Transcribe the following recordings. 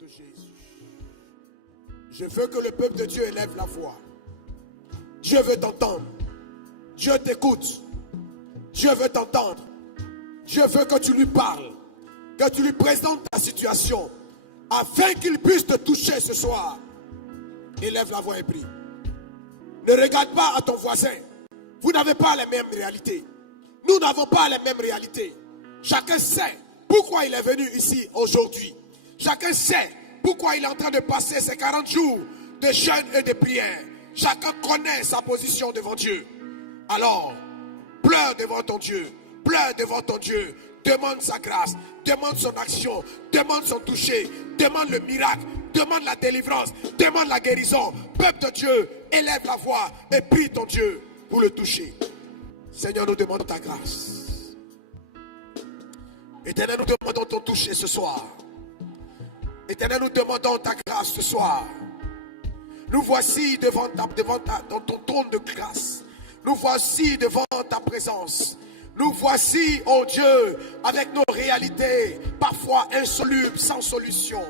de Jésus. Je veux que le peuple de Dieu élève la voix. Dieu veut t'entendre. Dieu t'écoute. Dieu veut t'entendre. Dieu veut que tu lui parles. Que tu lui présentes ta situation. Afin qu'il puisse te toucher ce soir. Élève la voix et prie. Ne regarde pas à ton voisin. Vous n'avez pas les mêmes réalités. Nous n'avons pas les mêmes réalités. Chacun sait pourquoi il est venu ici aujourd'hui. Chacun sait pourquoi il est en train de passer ces 40 jours de jeûne et de prière. Chacun connaît sa position devant Dieu. Alors, pleure devant ton Dieu. Pleure devant ton Dieu. Demande sa grâce. Demande son action. Demande son toucher. Demande le miracle. Demande la délivrance. Demande la guérison. Peuple de Dieu, élève la voix et prie ton Dieu pour le toucher. Seigneur, nous demandons ta grâce. Éternel, nous demandons ton toucher ce soir. Éternel, nous demandons ta grâce ce soir. Nous voici dans ton trône de grâce. Nous voici devant ta présence. Nous voici, oh Dieu, avec nos réalités, parfois insolubles, sans solution.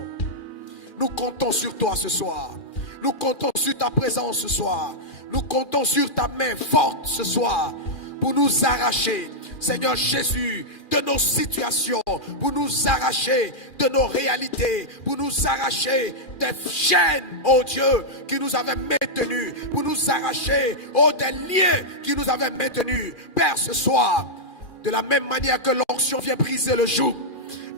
Nous comptons sur toi ce soir. Nous comptons sur ta présence ce soir. Nous comptons sur ta main forte ce soir pour nous arracher, Seigneur Jésus, de nos situations, pour nous arracher de nos réalités, pour nous arracher des chaînes, oh Dieu, qui nous avaient maintenus, pour nous arracher, oh, des liens qui nous avaient maintenus. Père, ce soir, de la même manière que l'onction vient briser le joug,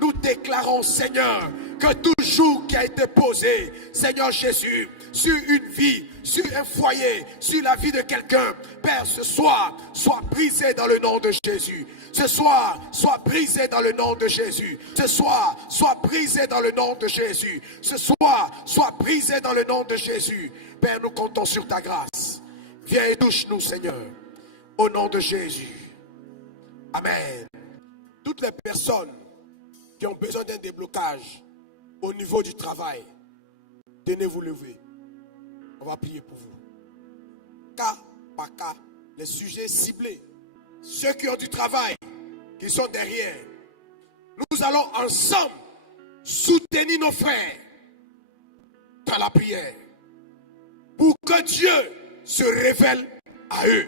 nous déclarons, Seigneur, que tout joug qui a été posé, Seigneur Jésus, sur une vie, sur un foyer, sur la vie de quelqu'un, Père, ce soir, soit brisé dans le nom de Jésus. Ce soir, soit brisé dans le nom de Jésus. Ce soir, soit brisé dans le nom de Jésus. Ce soir, soit brisé dans le nom de Jésus. Père, nous comptons sur ta grâce. Viens et touche-nous, Seigneur, au nom de Jésus. Amen. Toutes les personnes qui ont besoin d'un déblocage au niveau du travail, tenez vous lever. On va prier pour vous. Cas par cas, les sujets ciblés. Ceux qui ont du travail, qui sont derrière. Nous allons ensemble soutenir nos frères dans la prière. Pour que Dieu se révèle à eux.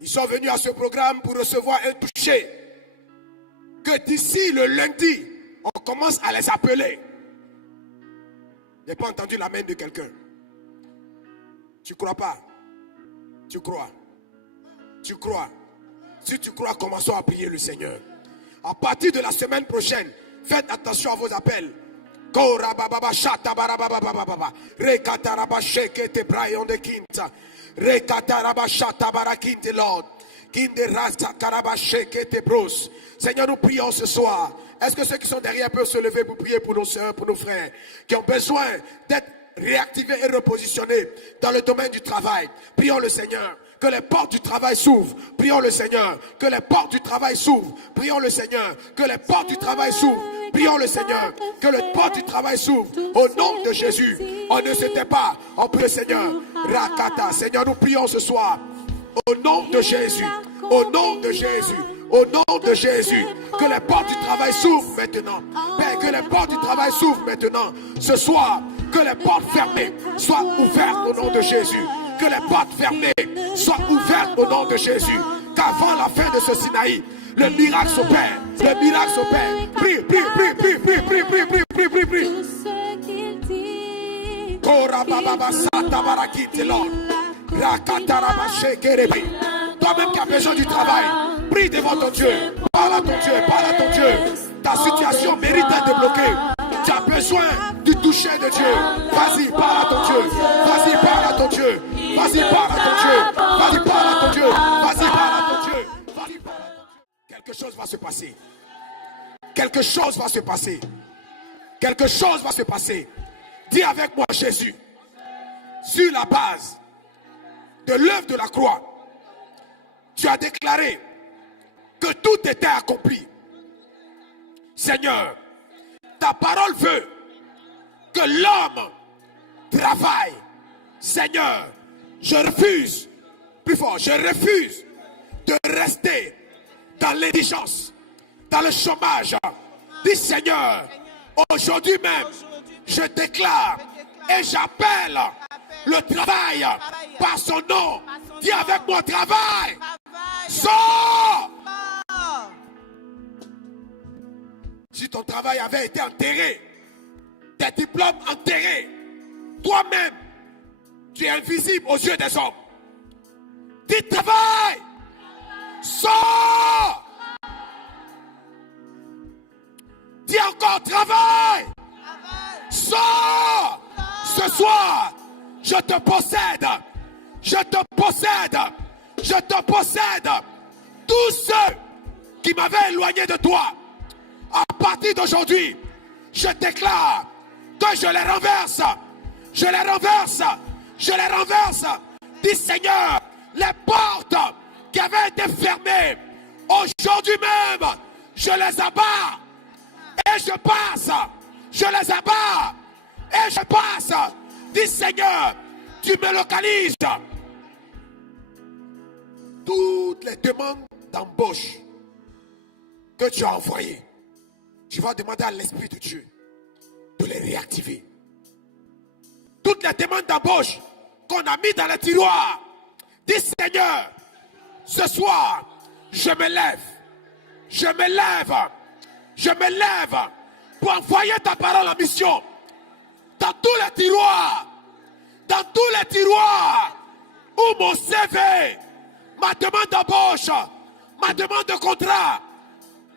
Ils sont venus à ce programme pour recevoir un toucher. Que d'ici le lundi, on commence à les appeler. Je n'ai pas entendu la main de quelqu'un. Tu ne crois pas? Tu crois? Tu crois? Si tu crois, commençons à prier le Seigneur. À partir de la semaine prochaine, faites attention à vos appels. Seigneur, nous prions ce soir. Est-ce que ceux qui sont derrière peuvent se lever pour prier pour nos soeurs, pour nos frères qui ont besoin d'être réactivés et repositionnés dans le domaine du travail? Prions le Seigneur. Que les portes du travail s'ouvrent. Prions le Seigneur. Que les portes du travail s'ouvrent. Prions le Seigneur. Que les portes du travail s'ouvrent. Prions le Seigneur. Que les portes du travail s'ouvrent. Au nom de Jésus. On ne se tait pas. On prie le Seigneur. Rakata. Seigneur, nous prions ce soir. Au nom de Jésus. Au nom de Jésus. Au nom de Jésus. Que les portes du travail s'ouvrent maintenant. Père, que les portes du travail s'ouvrent maintenant. Ce soir, que les portes fermées soient ouvertes au nom de Jésus. Que les portes fermées soient ouvertes au nom de Jésus. Qu'avant la fin de ce Sinaï, le miracle s'opère. Le miracle s'opère. Prie, prie, prie, prie, prie, prie, prie, prie, prie, prie, prie. Toi-même qui as besoin du travail, prie devant ton Dieu. Parle à ton Dieu, parle à ton Dieu. Ta situation mérite d'être débloquée. Tu as besoin du toucher de Dieu. Vas-y, parle à ton Dieu. Vas-y, parle à ton Dieu. Vas-y, parle à ton Dieu. Vas-y, parle à ton Dieu. Vas-y, parle à ton Dieu. Vas-y, parle à ton Dieu. Quelque chose va se passer. Quelque chose va se passer. Quelque chose va se passer. Dis avec moi, Jésus, sur la base de l'œuvre de la croix, tu as déclaré que tout était accompli. Seigneur, ta parole veut que l'homme travaille. Seigneur, je refuse, plus fort, je refuse de rester dans l'indigence, dans le chômage. Dis Seigneur, aujourd'hui même, Je déclare et j'appelle le travail par son nom. Dis avec moi, travail. Sors. Si ton travail avait été enterré, tes diplômes enterrés, toi-même, tu es invisible aux yeux des hommes. Dis travail. Sors. Dis encore travail. Sors. Ce soir, je te possède. Je te possède. Je te possède. Tous ceux qui m'avaient éloigné de toi, à partir d'aujourd'hui, je déclare que je les renverse. Je les renverse. Je les renverse. Dis Seigneur, les portes qui avaient été fermées, aujourd'hui même, je les abats. Et je passe. Je les abats. Et je passe. Dis Seigneur, tu me localises. Toutes les demandes d'embauche que tu as envoyées, tu vas demander à l'Esprit de Dieu de les réactiver. Toutes les demandes d'embauche qu'on a mis dans le tiroir, dis Seigneur, ce soir, je me lève. Je me lève. Je me lève pour envoyer ta parole en mission dans tous les tiroirs. Dans tous les tiroirs où mon CV, ma demande d'embauche, ma demande de contrat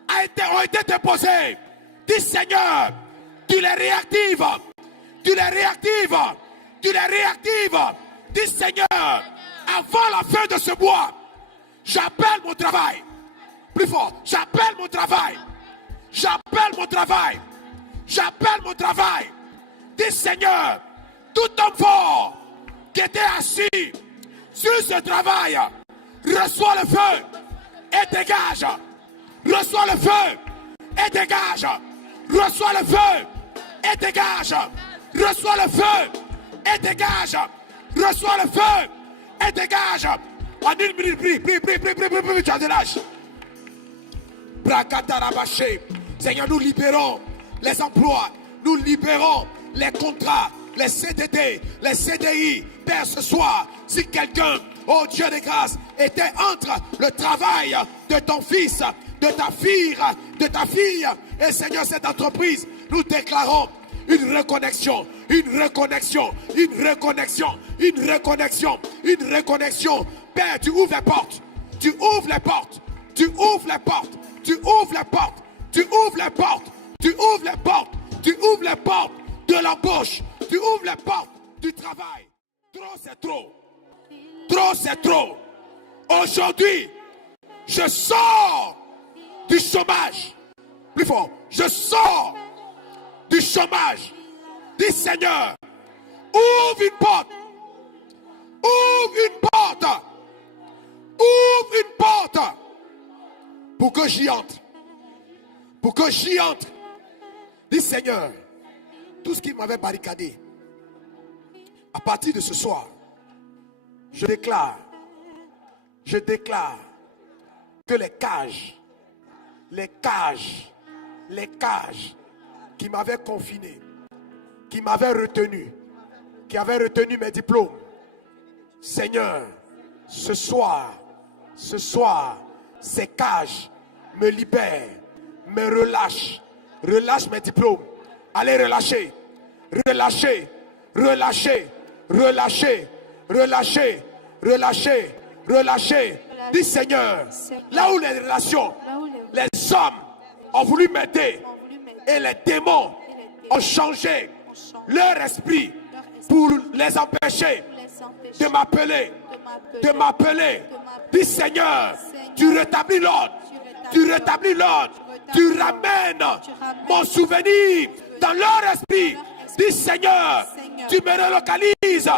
ont été déposées. Dis Seigneur, tu les réactives. Tu les réactives. Tu les réactives. Dis Seigneur, avant la fin de ce mois, j'appelle mon travail. Plus fort, j'appelle mon travail. J'appelle mon travail. J'appelle mon travail. Dis Seigneur, tout homme fort qui était assis sur ce travail, reçois le feu et dégage. Reçois le feu et dégage. Reçois le feu et dégage. Reçois le feu et dégage. Reçois le feu et dégage. En une minute, prie, tu as de l'âge. Seigneur, nous libérons les emplois, nous libérons les contrats, les CDD, les CDI. Père, ce soir, si quelqu'un, oh Dieu de grâce, était entre le travail de ton fils, de ta fille, et Seigneur, cette entreprise, nous déclarons une reconnexion, une reconnexion, une reconnexion, une reconnexion, une reconnexion. Père, tu ouvres les portes, tu ouvres les portes, tu ouvres les portes, tu ouvres les portes, tu ouvres les portes, tu ouvres les portes, tu ouvres les portes de l'embauche, tu ouvres les portes du travail. Trop c'est trop, trop c'est trop. Aujourd'hui, je sors du chômage. Plus fort, je sors du chômage. Dis Seigneur, ouvre une porte, ouvre une porte, ouvre une porte pour que j'y entre, pour que j'y entre. Dis Seigneur, tout ce qui m'avait barricadé, à partir de ce soir, je déclare que les cages qui m'avaient confiné, qui m'avaient retenu, qui avaient retenu mes diplômes, Seigneur, ce soir, ces cages me libèrent, me relâchent, relâche mes diplômes. Allez relâcher, relâcher, relâcher, relâcher, relâcher, relâcher, relâcher. Dis Seigneur, là où les relations, les hommes ont voulu m'aider et les démons ont changé leur esprit pour les empêcher de m'appeler, de m'appeler. Dis Seigneur, tu rétablis l'ordre, tu rétablis l'ordre, tu ramènes mon souvenir dans leur esprit. Dis Seigneur, tu me relocalises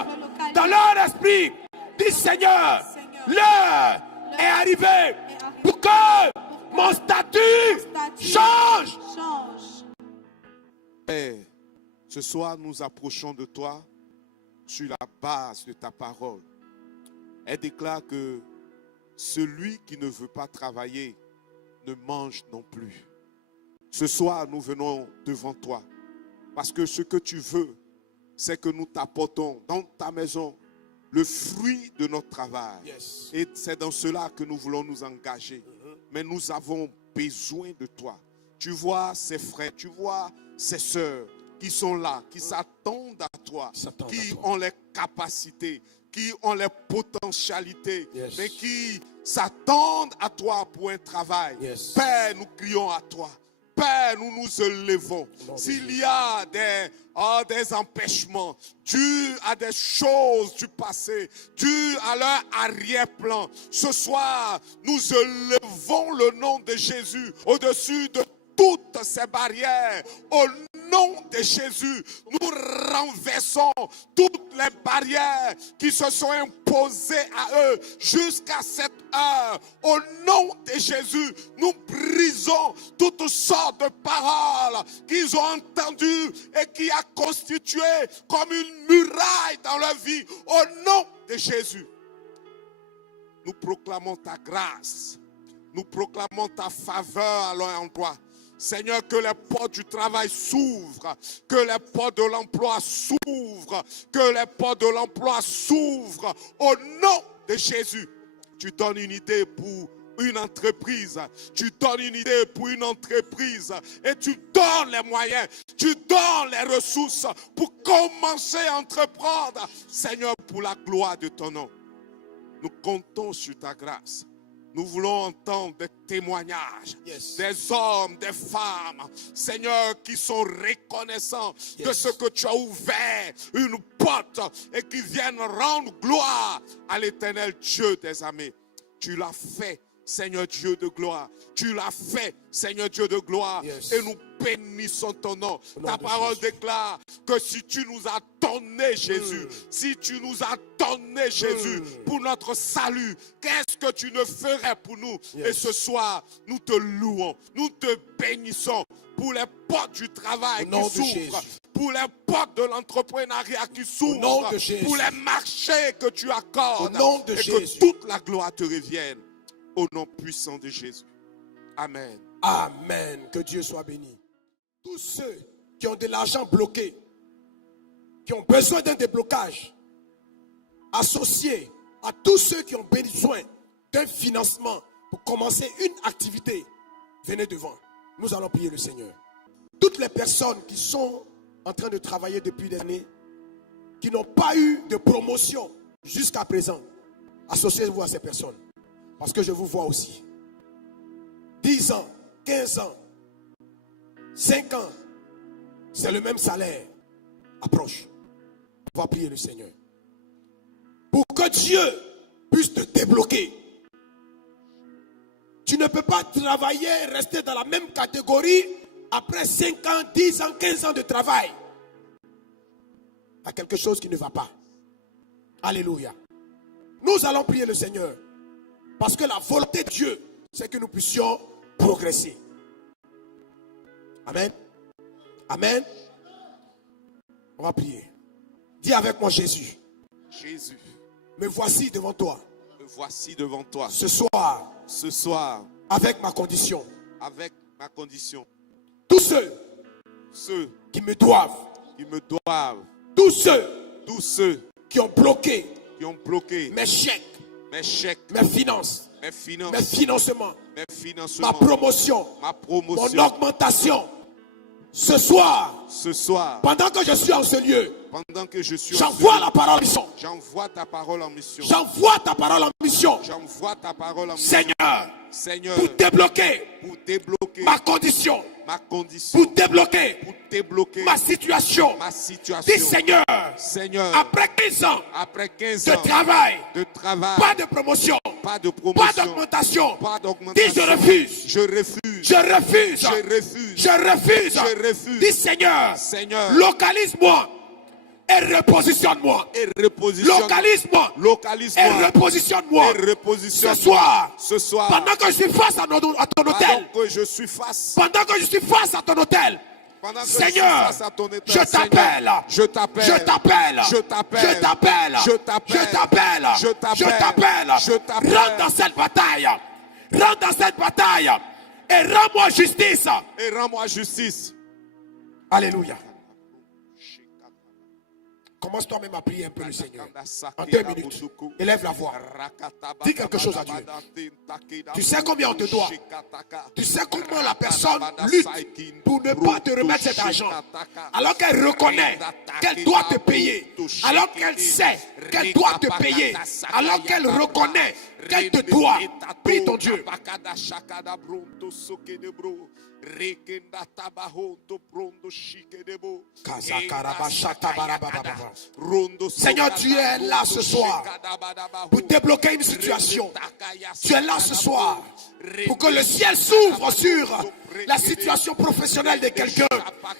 dans leur esprit. Dis Seigneur, l'heure est arrivée pour que mon statut change. Père, ce soir nous approchons de toi sur la base de ta parole. Elle déclare que celui qui ne veut pas travailler ne mange non plus. Ce soir, nous venons devant toi Parce que ce que tu veux, c'est que nous t'apportons dans ta maison le fruit de notre travail. Yes. Et c'est dans cela que nous voulons nous engager. Mais nous avons besoin de toi. Tu vois ces frères, tu vois ces sœurs qui sont là, qui s'attendent à toi, qui ont les capacités, qui ont les potentialités, Yes. mais qui s'attendent à toi pour un travail. Yes. Père, nous crions à toi. Père, nous nous élevons. S'il y a des empêchements dus à des choses du passé, dus à leur arrière-plan, ce soir, nous élevons le nom de Jésus au-dessus de toutes ces barrières. Au nom de Jésus, nous renversons toutes les barrières qui se sont imposées à eux jusqu'à cette heure. Au nom de Jésus, nous brisons toutes sortes de paroles qu'ils ont entendues et qui a constitué comme une muraille dans leur vie. Au nom de Jésus, nous proclamons ta grâce. Nous proclamons ta faveur à leur endroit. Seigneur, que les portes du travail s'ouvrent, que les portes de l'emploi s'ouvrent, que les portes de l'emploi s'ouvrent. Au nom de Jésus, tu donnes une idée pour une entreprise, tu donnes une idée pour une entreprise et tu donnes les moyens, tu donnes les ressources pour commencer à entreprendre. Seigneur, pour la gloire de ton nom, nous comptons sur ta grâce. Nous voulons entendre des témoignages, Yes. des hommes, des femmes, Seigneur, qui sont reconnaissants de Yes. ce que tu as ouvert une porte et qui viennent rendre gloire à l'Éternel Dieu des armées. Tu l'as fait, Seigneur Dieu de gloire. Tu l'as fait, Seigneur Dieu de gloire. Yes. Et nous bénissons ton nom. Au nom Ta de parole Jésus. déclare que si tu nous as donné Jésus, si tu nous as donné Jésus pour notre salut, qu'est-ce que tu ne ferais pour nous? Yes. Et ce soir, nous te louons, nous te bénissons pour les portes du travail Au nom qui de s'ouvrent, Jésus. pour les portes de l'entrepreneuriat qui nom s'ouvrent, de Jésus. pour les marchés que tu accordes, Au nom de et que Jésus. toute la gloire te revienne. Au nom puissant de Jésus. Amen. Amen. Que Dieu soit béni. Tous ceux qui ont de l'argent bloqué, qui ont besoin d'un déblocage, associés à tous ceux qui ont besoin d'un financement pour commencer une activité, venez devant. Nous allons prier le Seigneur. Toutes les personnes qui sont en train de travailler depuis des années, qui n'ont pas eu de promotion jusqu'à présent, associez-vous à ces personnes. Parce que je vous vois aussi. 10 ans, 15 ans, 5 ans, c'est le même salaire. Approche. On va prier le Seigneur. Pour que Dieu puisse te débloquer. Tu ne peux pas travailler, rester dans la même catégorie après 5 ans, 10 ans, 15 ans de travail. Il y a quelque chose qui ne va pas. Alléluia. Nous allons prier le Seigneur. Parce que la volonté de Dieu, c'est que nous puissions progresser. Amen. Amen. On va prier. Dis avec moi Jésus. Jésus, Me voici devant toi. me voici devant toi. Ce soir, Ce soir, avec ma condition. avec ma condition. Tous ceux Ceux qui me doivent. qui me doivent, Tous ceux qui ont bloqué qui ont bloqué mes chèques, mes chèques, mes finances, mes finances, mes financements, mes ma financements, promotion, ma mon promotion. augmentation. Ce soir, Ce soir, pendant que je suis en ce lieu, pendant que je suis en j'envoie ce lieu, la parole en mission. j'envoie ta parole en mission. J'envoie ta parole en mission. J'envoie ta parole en mission. Seigneur, Seigneur, pour débloquer pour débloquer ma condition, ma condition, pour débloquer pour débloquer ma situation. ma situation. Dis Seigneur, Seigneur, après 15 ans après 15 de ans travail, de travail, pas de promotion, pas de pas promotion, d'augmentation. pas Dis d'augmentation. je refuse. Je refuse. Je refuse. Je refuse. Je refuse. Je refuse. Dis Seigneur, Seigneur, localise-moi et repositionne-moi. et repositionne. Localise-moi et Localise-moi. repositionne-moi. Et repositionne. Ce soir, Ce soir, pendant que je suis face à ton hôtel, pendant que je suis face, pendant que je suis face à ton hôtel, pendant que je Seigneur, suis face à ton état, je t'appelle. je t'appelle, Je t'appelle. je t'appelle, Je t'appelle. je t'appelle, Je t'appelle. je t'appelle, Je t'appelle. je t'appelle. Rentre dans cette bataille. Rentre dans cette bataille. Et rends-moi justice. et rends-moi justice. Alléluia. Commence toi-même à prier un peu le Seigneur. En 2 minutes, élève la voix. Dis quelque chose à Dieu. Tu sais combien on te doit. Tu sais comment la personne lutte pour ne pas te remettre cet argent. Alors qu'elle reconnaît qu'elle doit te payer. Alors qu'elle sait qu'elle doit te payer. Alors qu'elle reconnaît qu'elle te doit. Prie ton Dieu. Seigneur, tu es là ce soir pour débloquer une situation. Tu es là ce soir pour que le ciel s'ouvre sur la situation professionnelle de quelqu'un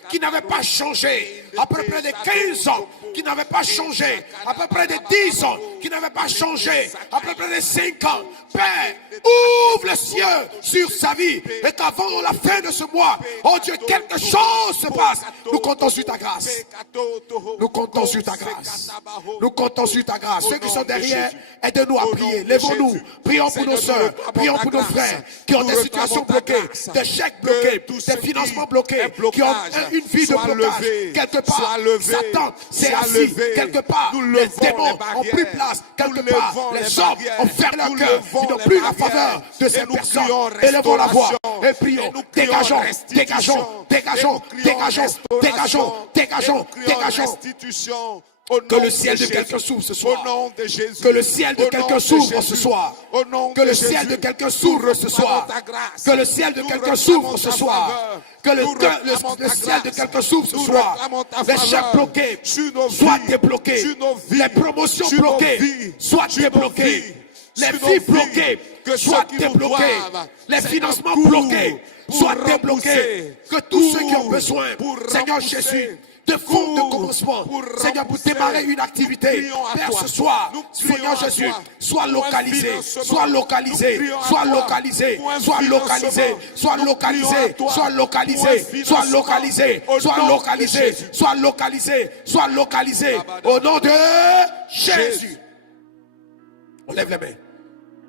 qui n'avait pas changé, à peu près de 15 ans, qui n'avait pas changé, à peu près de 10 ans, qui n'avait pas changé, à peu près de 5 ans. Père, ouvre le ciel sur sa vie et qu'avant la fin de ce mois, oh Dieu, quelque chose se passe. Nous comptons sur ta grâce. Nous comptons sur ta grâce. Nous comptons sur ta grâce. Ceux qui sont derrière, aide-nous à prier. Lèvons-nous. Prions pour nos soeurs. Prions pour nos frères qui ont des situations bloquées, des chèques bloqués, des financements bloqués, qui ont une vie de blocage. Quelque part, Satan s'est assis. Quelque part, les démons ont pris place. Quelque part, les hommes ont fermé leur cœur. Ils n'ont plus la faveur de ces personnes. Élevons la voix et prions. Dégageons, dégageons, dégageons, dégageons, dégageons, dégageons, dégageons. Que le ciel de quelqu'un s'ouvre ce soir. Que le ciel de quelqu'un s'ouvre ce soir. Que le ciel de quelqu'un s'ouvre ce soir. Que le ciel de quelqu'un s'ouvre ce soir. Que le ciel de quelqu'un s'ouvre ce soir. Les chèques bloqués soient débloqués. Les promotions bloquées soient débloquées. Les vies bloquées soient débloquées. Les financements bloqués soient débloqués. Que tous ceux qui ont besoin, Seigneur Jésus, de fonds de commencement, Seigneur, pour démarrer une activité, Père, ce soir, Seigneur Jésus, sois localisé, sois localisé, sois localisé, sois localisé, sois localisé, sois localisé, sois localisé, sois localisé, sois localisé, sois localisé, au nom de Jésus. On lève les mains,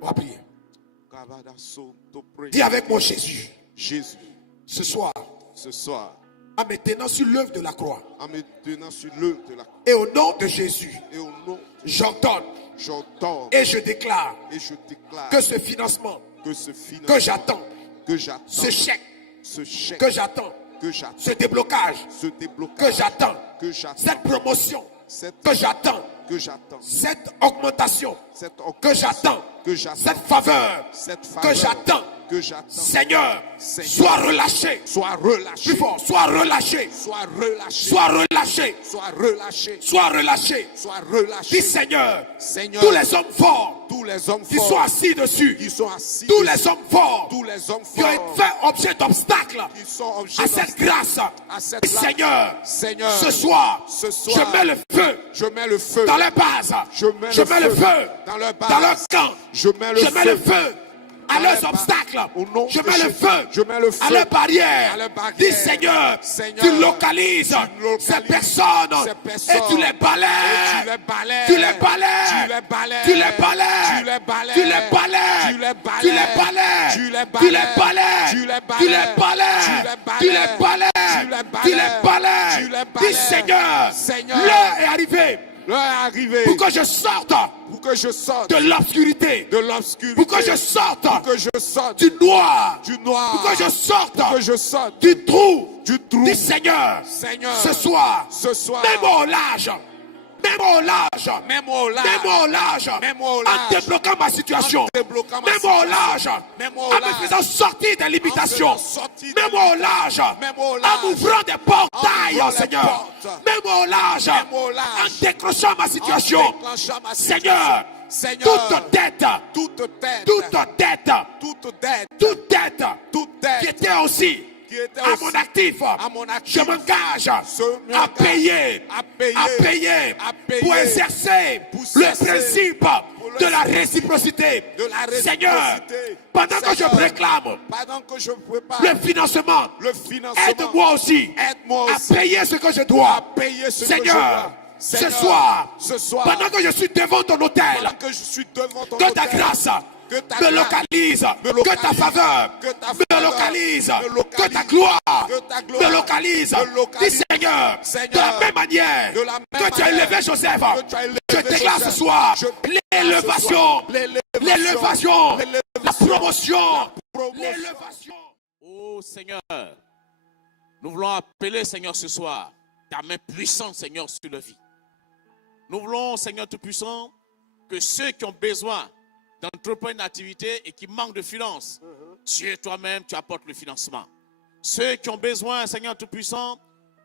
on va prier. Dis avec moi Jésus. Jésus, ce soir, en me tenant sur l'œuvre de la croix, et au nom de Jésus, j'entends et je déclare que ce financement que j'attends, ce chèque que j'attends, ce déblocage que j'attends, cette promotion que j'attends, cette augmentation que j'attends, cette faveur que j'attends, Seigneur, sois relâché. Plus fort, sois relâché. Sois relâché. Sois relâché. Dis Seigneur, tous les hommes forts qui sont assis dessus, tous les hommes forts qui ont fait objet d'obstacles à cette grâce, Seigneur, ce soir, je mets le feu dans les bases, je mets le feu dans leur camp, je mets le feu à leurs obstacles, je mets le feu à leurs barrières. Dis Seigneur, tu localises ces personnes et tu les balayes, tu les balayes, tu les balayes, tu les balayes, tu les balayes, tu les balayes, tu les balayes, tu les balayes, tu les balayes. Dis Seigneur, l'heure est arrivée. Pour que je sorte de l'obscurité, pour que je sorte du noir, pour que je sorte du trou. Dis Seigneur, ce soir, mets-moi au large. Mets-moi au large, en débloquant ma situation. Mets-moi au large, en me faisant sortir des limitations. Mets-moi au large, en m'ouvrant des portails, Seigneur. Mets-moi au large, en décrochant ma situation. Seigneur, toute dette qui était aussi à mon actif, je m'engage à payer pour exercer le principe de la réciprocité. Seigneur, pendant que je réclame le financement, aide-moi aussi à payer ce que je dois. Seigneur, ce soir, pendant que je suis devant ton autel, que ta grâce me localise, que ta faveur me localise, que ta gloire me localise. Dis Seigneur, Seigneur, de Seigneur, la même manière de la même que tu as manière élevé Joseph, que tu as élevé je déclare ce Joseph, soir je l'élévation, l'élévation, la l'élévation, promotion, promotion. l'élévation. Oh Seigneur, nous voulons appeler, Seigneur, ce soir, ta main puissante, Seigneur, sur la vie. Nous voulons, Seigneur Tout-Puissant, que ceux qui ont besoin d'entreprendre une activité et qui manquent de finances, Dieu, toi-même, tu apportes le financement. Ceux qui ont besoin, Seigneur Tout-Puissant,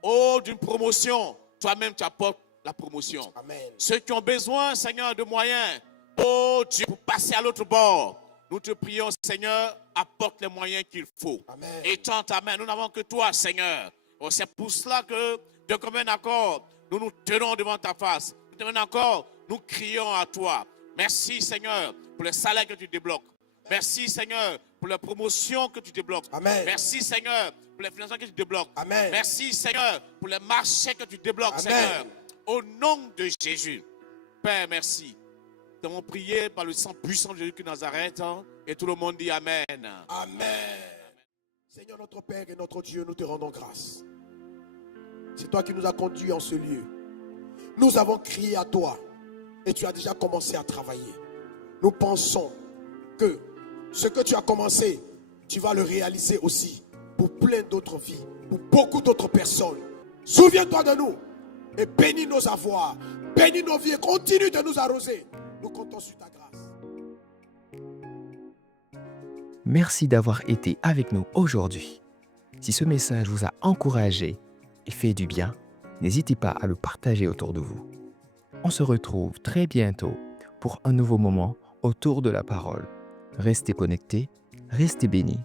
oh, d'une promotion, toi-même, tu apportes la promotion. Amen. Ceux qui ont besoin, Seigneur, de moyens, oh Dieu, pour passer à l'autre bord, nous te prions, Seigneur, apporte les moyens qu'il faut. Amen. Étends ta main, nous n'avons que toi, Seigneur. Oh, c'est pour cela que, de commun accord, nous nous tenons devant ta face. De commun accord, nous crions à toi. Merci, Seigneur, pour le salaire que tu débloques. Merci, Seigneur, pour la promotion que tu débloques. Amen. Merci, Seigneur, pour les financements que tu débloques. Amen. Merci, Seigneur, pour les marchés que tu débloques, Amen. Seigneur. Au nom de Jésus. Père, merci. Nous avons prié par le sang puissant de Jésus de Nazareth. Et tout le monde dit Amen. Amen. Seigneur notre Père et notre Dieu, nous te rendons grâce. C'est toi qui nous as conduits en ce lieu. Nous avons crié à toi et tu as déjà commencé à travailler. Nous pensons que ce que tu as commencé, tu vas le réaliser aussi pour plein d'autres vies, pour beaucoup d'autres personnes. Souviens-toi de nous et bénis nos avoirs, bénis nos vies et continue de nous arroser. Nous comptons sur ta grâce. Merci d'avoir été avec nous aujourd'hui. Si ce message vous a encouragé et fait du bien, n'hésitez pas à le partager autour de vous. On se retrouve très bientôt pour un nouveau moment autour de la parole. Restez connectés, restez bénis